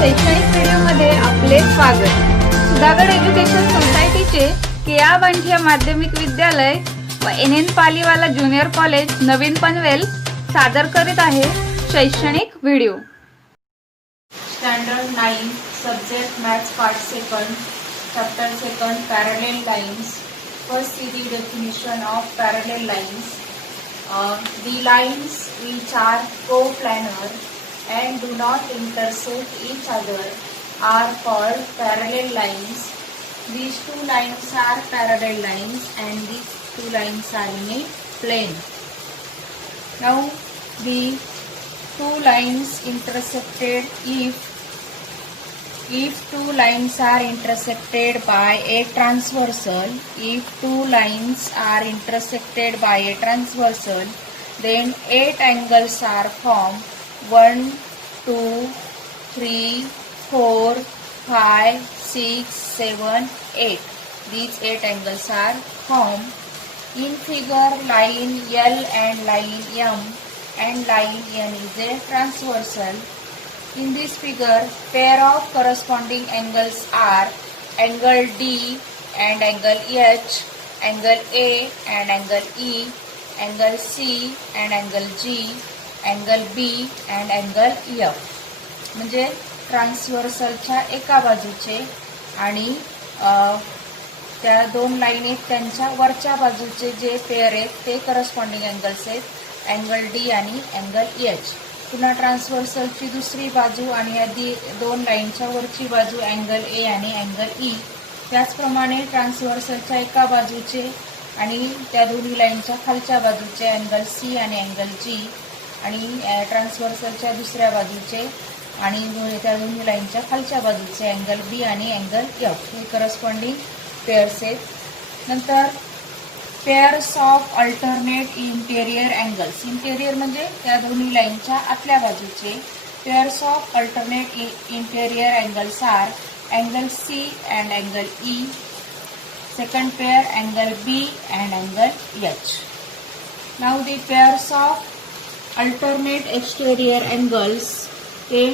शैक्षणिक व्हिडिओमध्ये आपले स्वागत। सुधागड एज्युकेशन सोसायटीचे केआ बांठिया माध्यमिक विद्यालय व एन पालीवाला ज्युनियर कॉलेज नवीन पनवेल सादर करीत आहे शैक्षणिक video. Standard 9 subject maths part second chapter second parallel lines. First is the definition of parallel lines. The lines which are coplanar and do not intersect each other are called parallel lines. These two lines are parallel lines and these two lines are in a plane. Now the two lines intersected if two lines are intersected by a transversal, if two lines are intersected by a transversal, then 8 angles are formed. 1, 2, 3, 4, 5, 6, 7, 8. These 8 angles are formed. In figure, line L and line M and line N is a transversal. In this figure, pair of corresponding angles are angle D and angle H, angle A and angle E, angle C and angle G, angle B and angle F. म्हणजे ट्रान्सव्हर्सलच्या एका बाजूचे आणि त्या दोन line आहेत त्यांच्या वरच्या बाजूचे जे पेअर आहेत ते करस्पॉन्डिंग अँगल्स आहेत, अँगल डी आणि अँगल एच. पुन्हा ट्रान्सव्हर्सलची दुसरी बाजू आणि या दोन लाईनच्या वरची बाजू अँगल ए आणि अँगल ई. त्याचप्रमाणे ट्रान्सव्हर्सलच्या एका बाजूचे आणि त्या दोन्ही लाईनच्या खालच्या बाजूचे अँगल सी आणि अँगल जी आणि ट्रान्सव्हर्सलच्या दुसऱ्या बाजूचे आणि त्या दोन्ही लाईनच्या खालच्या बाजूचे अँगल बी आणि अँगल एफ हे करस्पॉन्डिंग पेअर्स आहेत. नंतर pairs of alternate interior angles. Interior म्हणजे त्या दोन्ही लाईनच्या आतल्या बाजूचे. Pairs of alternate interior angles are angle C and angle E. Second pair angle B and angle H. Now the pairs of alternate exterior angles हे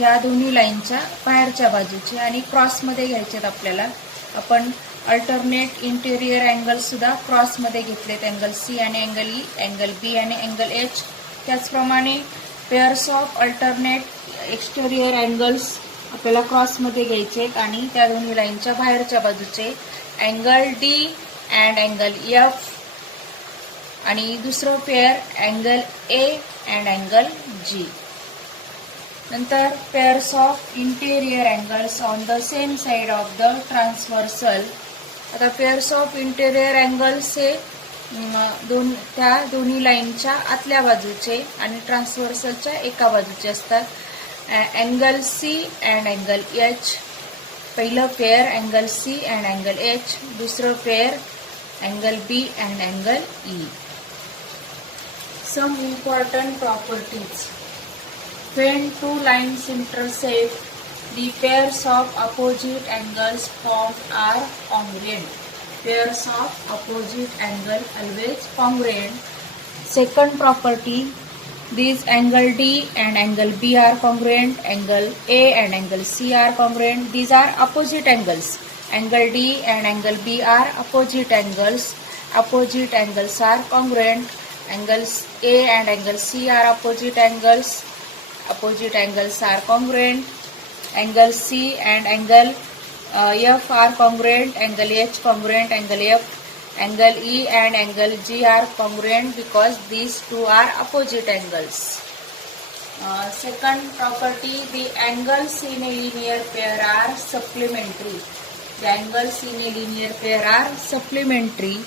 या दोन्ही लाईनच्या बाहेरच्या बाजूचे आणि क्रॉसमध्ये घ्यायचे आपल्याला. आपण अल्टरनेट इंटेरियर अँगल सुद्धा क्रॉसमध्ये घेतलेत, अँगल सी आणि अँगल ई, अँगल बी आणि अँगल एच. त्याचप्रमाणे pairs of alternate exterior angles आपल्याला क्रॉसमध्ये घ्यायचे आणि त्या दोन्ही लाईनच्या बाहेरच्या बाजूचे angle D and angle F आणि दुसरं pair angle A and angle G. नंतर pairs of interior angles on the same side of the transversal. आता पेअर्स ऑफ इंटेरियर अँगल्स हे त्या दोन्ही लाईनच्या आतल्या बाजूचे आणि ट्रान्सव्हर्सलच्या एका बाजूचे असतात. Angle C and angle H. पहिलं pair angle C and angle H. दुसरं pair angle B and angle E. Some important properties. When two lines intersect, the pairs of opposite angles formed are congruent. Pairs of opposite angle always congruent. Second property, these angle D and angle B are congruent. Angle A and angle C are congruent. These are opposite angles. Angle D and angle B are opposite angles. Opposite angles are congruent. Angles A and angle C are opposite angles. Opposite angles are congruent. Angle C and angle F are congruent. Angle H congruent. Angle F. Angle E and angle G are congruent because these two are opposite angles. Second property, the angles in a linear pair are supplementary. The angles in a linear pair are supplementary.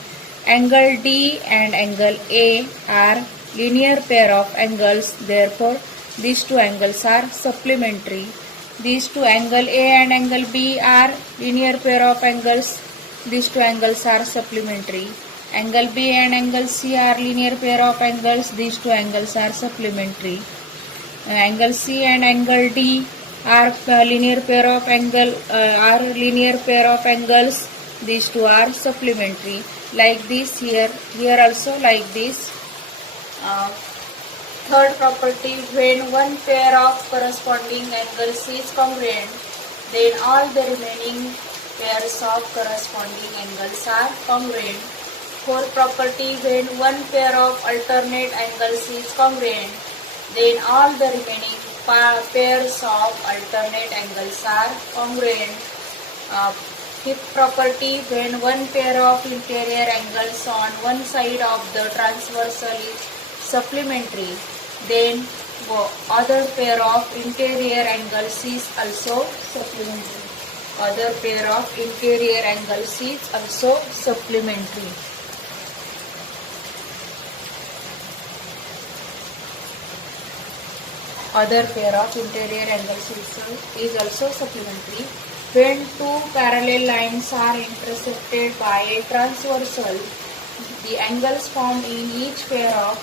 Angle D and angle A are linear pair of angles, therefore these two angles are supplementary. These two angle A and angle B are linear pair of angles, these two angles are supplementary. Angle B and angle C are linear pair of angles, these two angles are supplementary. Angle C and angle D are linear pair of angles, these two are supplementary. Like this here also like this. third property, when one pair of corresponding angles is congruent, then all the remaining pairs of corresponding angles are congruent. Fourth property, when one pair of alternate angles is congruent, then all the remaining pairs of alternate angles are congruent. Fifth property, when one pair of interior angles on one side of the transversal is supplementary, then other pair of interior angles is also supplementary. Other pair of interior angles is also supplementary. Other pair of interior angles is also supplementary. When two parallel lines are intersected by a transversal, the angles formed in each pair of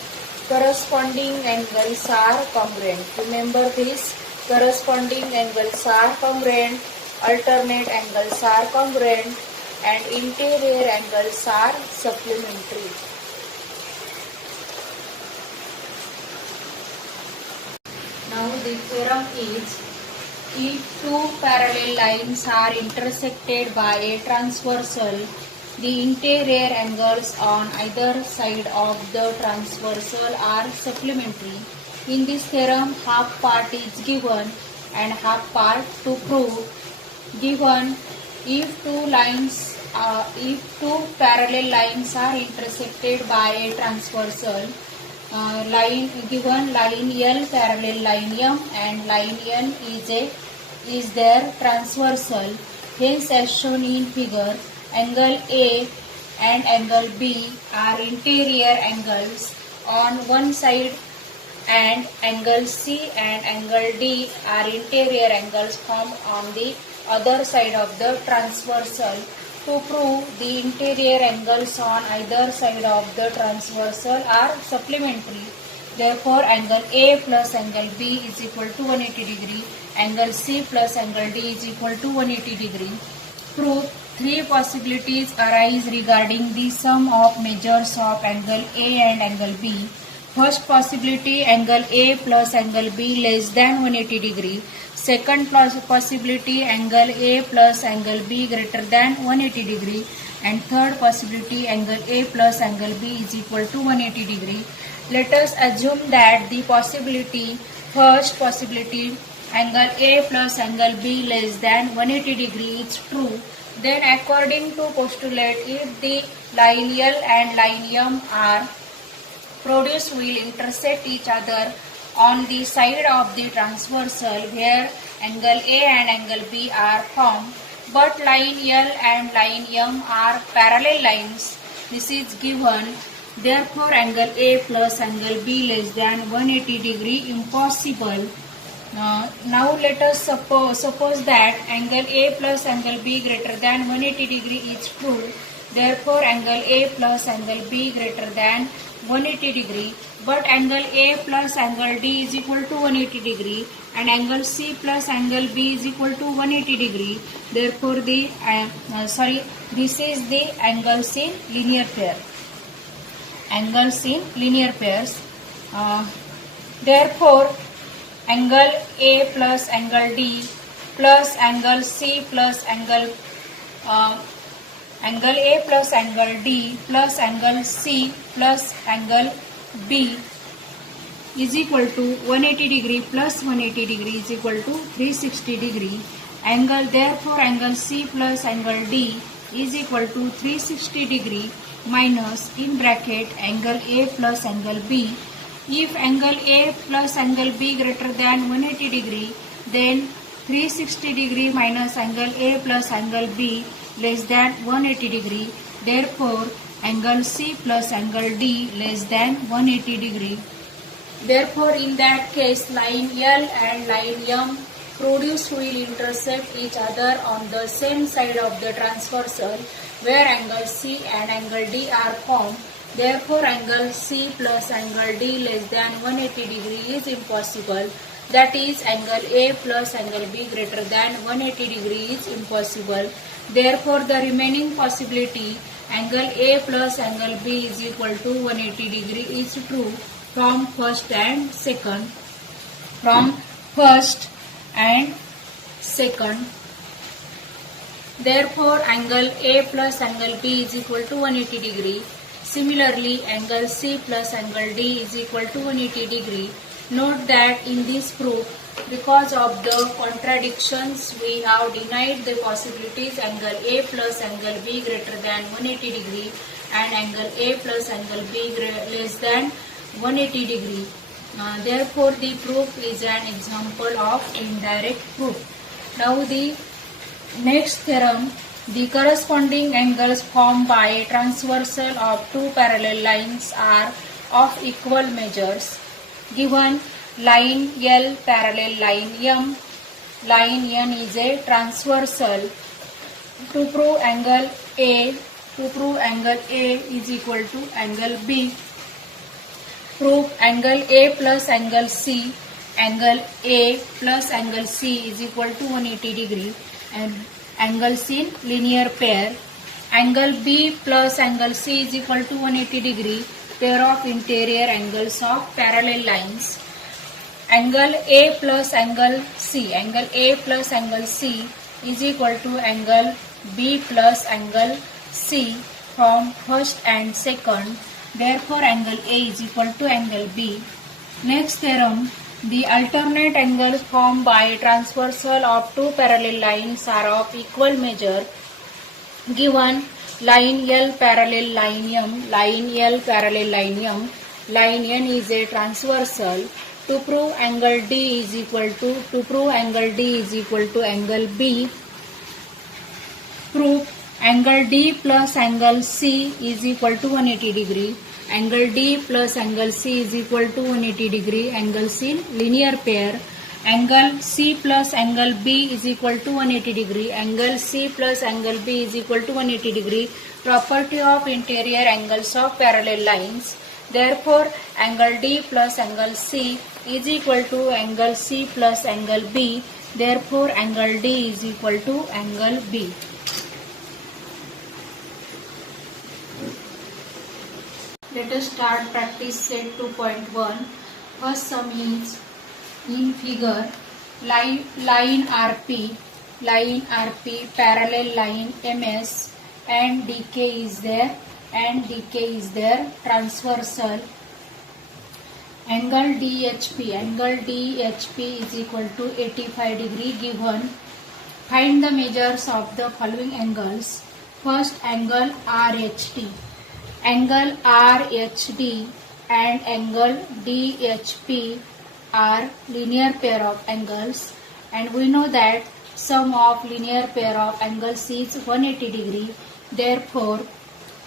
corresponding angles are congruent. Remember this, corresponding angles are congruent, alternate angles are congruent, and interior angles are supplementary. Now the theorem is, if two parallel lines are intersected by a transversal, the interior angles on either side of the transversal are supplementary. In this theorem, half part is given and half part to prove. Given, if two parallel lines are intersected by a transversal, given line L parallel line M and line N is their transversal. Hence, as shown in figure, angle A and angle B are interior angles on one side, and angle C and angle D are interior angles formed on the other side of the transversal. To prove, the interior angles on either side of the transversal are supplementary. Therefore, angle A plus angle B is equal to 180 degree. Angle C plus angle D is equal to 180 degree. Proof: three possibilities arise regarding the sum of measures of angle A and angle B. First possibility, angle A plus angle B less than 180 degree. Second possibility, angle A plus angle B greater than 180 degree. And third possibility, angle A plus angle B is equal to 180 degree. Let us assume that the first possibility, angle A plus angle B less than 180 degree is true. Then according to postulate, if the line L and line M are produced will intersect each other on the side of the transversal where angle A and angle B are formed, but line L and line M are parallel lines. This is given. Therefore, angle A plus angle B less than 180 degree impossible. Now let us suppose that angle A plus angle B greater than 180 degree is true. Therefore, angle A plus angle B greater than 180 degree, but angle A plus angle D is equal to 180 degree and angle C plus angle B is equal to 180 degree. Therefore, this is the angles in linear pair. Angles in linear pairs. Therefore, angle A plus angle D plus angle C plus angle A plus angle D plus angle C plus angle B is equal to 180 degree plus 180 degree is equal to 360 degree. Therefore, angle C plus angle D is equal to 360 degree minus in bracket angle A plus angle B. If angle A plus angle B greater than 180 degree, then 360 degree minus angle A plus angle B less than 180 degree. Therefore, angle C plus angle D less than 180 degree. Therefore, in that case, line L and line M produced will intersect each other on the same side of the transversal where angle C and angle D are formed. Therefore, angle C plus angle D less than 180 degree is impossible. That is, angle A plus angle B greater than 180 degree is impossible. Therefore, the remaining possibility, angle A plus angle B is equal to 180 degree is true. from first and second. From first and second. Therefore, angle A plus angle B is equal to 180 degree. Similarly, angle C plus angle D is equal to 180 degree. Note that in this proof, because of the contradictions, we have denied the possibilities angle A plus angle B greater than 180 degree and angle A plus angle B less than 180 degree. Therefore, the proof is an example of indirect proof. Now, the next theorem, the corresponding angles formed by a transversal of two parallel lines are of equal measures. Given line L parallel line M, line N is a transversal. To prove angle A is equal to angle B. Prove angle A plus angle C, angle A plus angle C is equal to 180 degree and angles in linear pair. Angle B plus angle C is equal to 180 degree, pair of interior angles of parallel lines. Angle A plus angle C is equal to angle B plus angle C from first and second. Therefore, angle A is equal to angle B. Next theorem, the alternate angles formed by a transversal of two parallel lines are of equal measure. Given line L parallel line M, line N is a transversal. To prove angle D is equal to angle B. Prove angle D plus angle C is equal to 180 degree. Angle D plus angle C is equal to 180 degree. Angles in linear pair. Angle C plus angle B is equal to 180 degree. Angle C plus angle B is equal to 180 degree. Property of interior angles of parallel lines. Therefore, angle D plus angle C is equal to angle C plus angle B. Therefore, angle D is equal to angle B. Let us start practice set 2.1. First sum is in figure line RP parallel line MS and DK is there transversal. Angle DHP is equal to 85 degree given. Find the measures of the following angles. First, angle RHD. Angle RHD and angle DHP are linear pair of angles, and we know that sum of linear pair of angles is 180 degree. Therefore,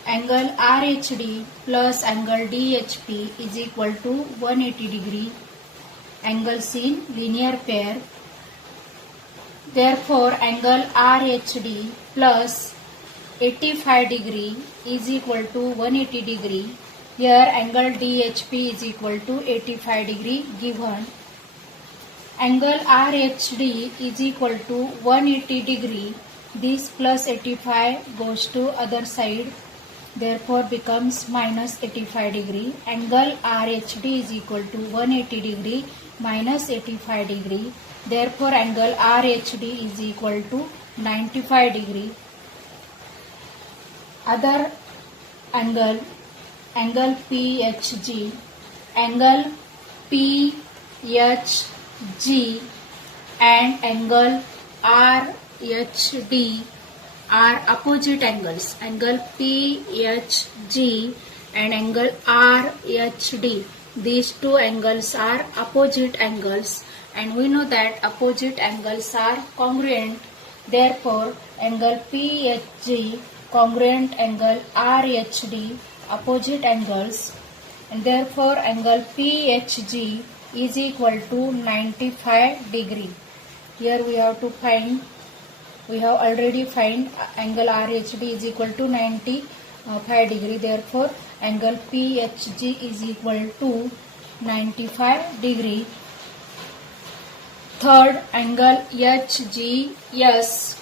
angle RHD plus angle DHP is equal to 180 degree. Angles in linear pair. Therefore, angle RHD plus 85 degree is equal to 180 degree. Here angle DHP is equal to 85 degree given. Angle RHD is equal to 180 degree. This plus 85 goes to other side. Therefore becomes minus 85 degree. Angle RHD is equal to 180 degree minus 85 degree. Therefore angle RHD is equal to 95 degree. Other angle PHG. Angle PHG and angle RHD are opposite angles. Angle PHG and angle RHD. These two angles are opposite angles, and we know that opposite angles are congruent. Therefore, angle PHG congruent angle RHD opposite angles, and therefore angle PHG is equal to 95 degree. Here we have already find angle RHD is equal to 95 degree. Therefore angle PHG is equal to 95 degree. Third, angle HGS.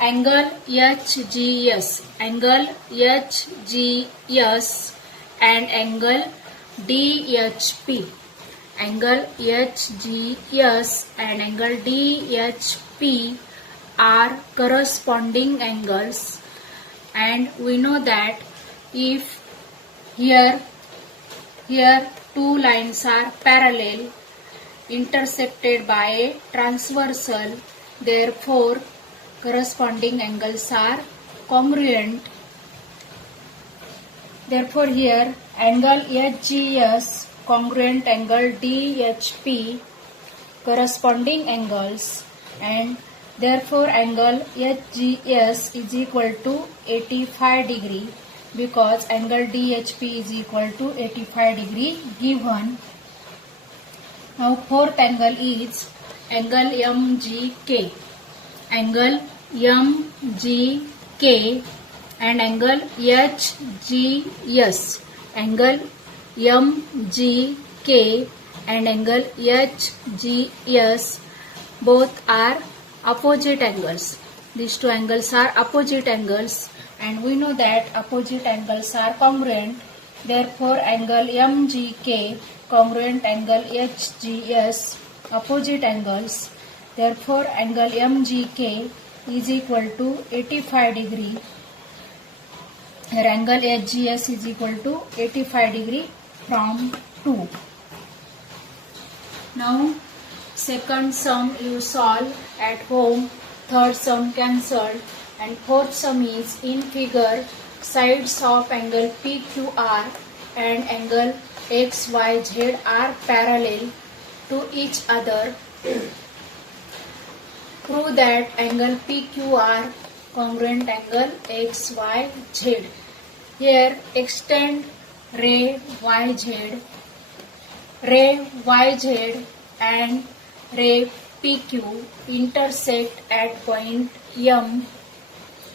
Angle HGS and angle DHP. Angle HGS and angle DHP are corresponding angles, and we know that if here two lines are parallel intersected by a transversal, therefore corresponding angles are congruent. Therefore here angle HGS congruent angle DHP corresponding angles, and therefore angle HGS is equal to 85 degree because angle DHP is equal to 85 degree given. Now fourth angle is angle MGK. Angle MGK and angle HGS. Angle MGK and angle HGS both are opposite angles. These two angles are opposite angles, and we know that opposite angles are congruent. Therefore angle MGK congruent angle HGS opposite angles. Therefore angle MGK is equal to 85 degree. Here angle HGS is equal to 85 degree from 2. Now second sum you solve at home, third sum cancelled, and fourth sum is in figure. Sides of angle PQR and angle XYZ are parallel to each other. Prove that angle PQR congruent angle XYZ. Here extend ray YZ and ray PQ intersect at point M.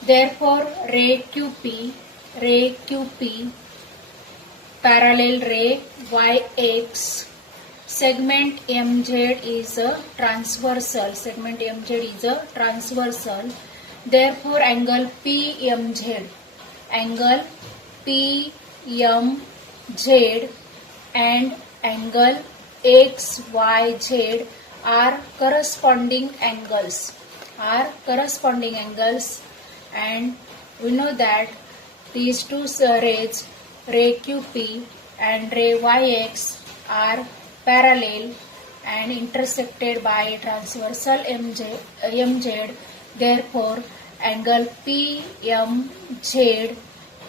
Therefore ray QP parallel ray YX. Segment MZ is a transversal. Segment MZ is a transversal. Therefore angle PMZ and angle XYZ are corresponding angles. And we know that these two rays, ray QP and ray YX, are parallel and intersected by transversal MZ. Therefore angle PMZ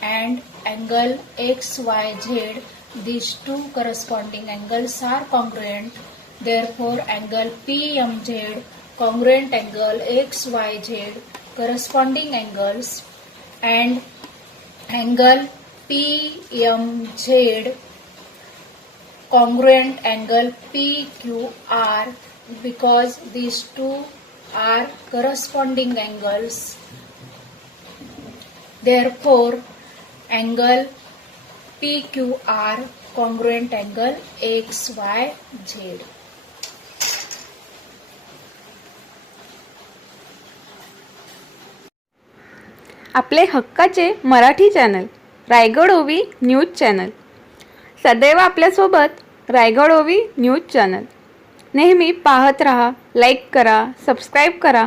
and angle XYZ, these two corresponding angles are congruent. Therefore angle PMZ congruent angle XYZ corresponding angles, and angle PMZ congruent angle PQR because these two are corresponding angles. Therefore angle PQR congruent angle XYZ. आपले हक्काचे Marathi channel Raigad ओवी news channel, सदैव आपल्यासोबत रायगड ओवी news channel. नेहमी पाहत रहा, like करा, सबस्क्राईब करा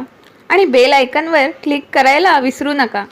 आणि बेल आयकॉनवर क्लिक करायला विसरू नका.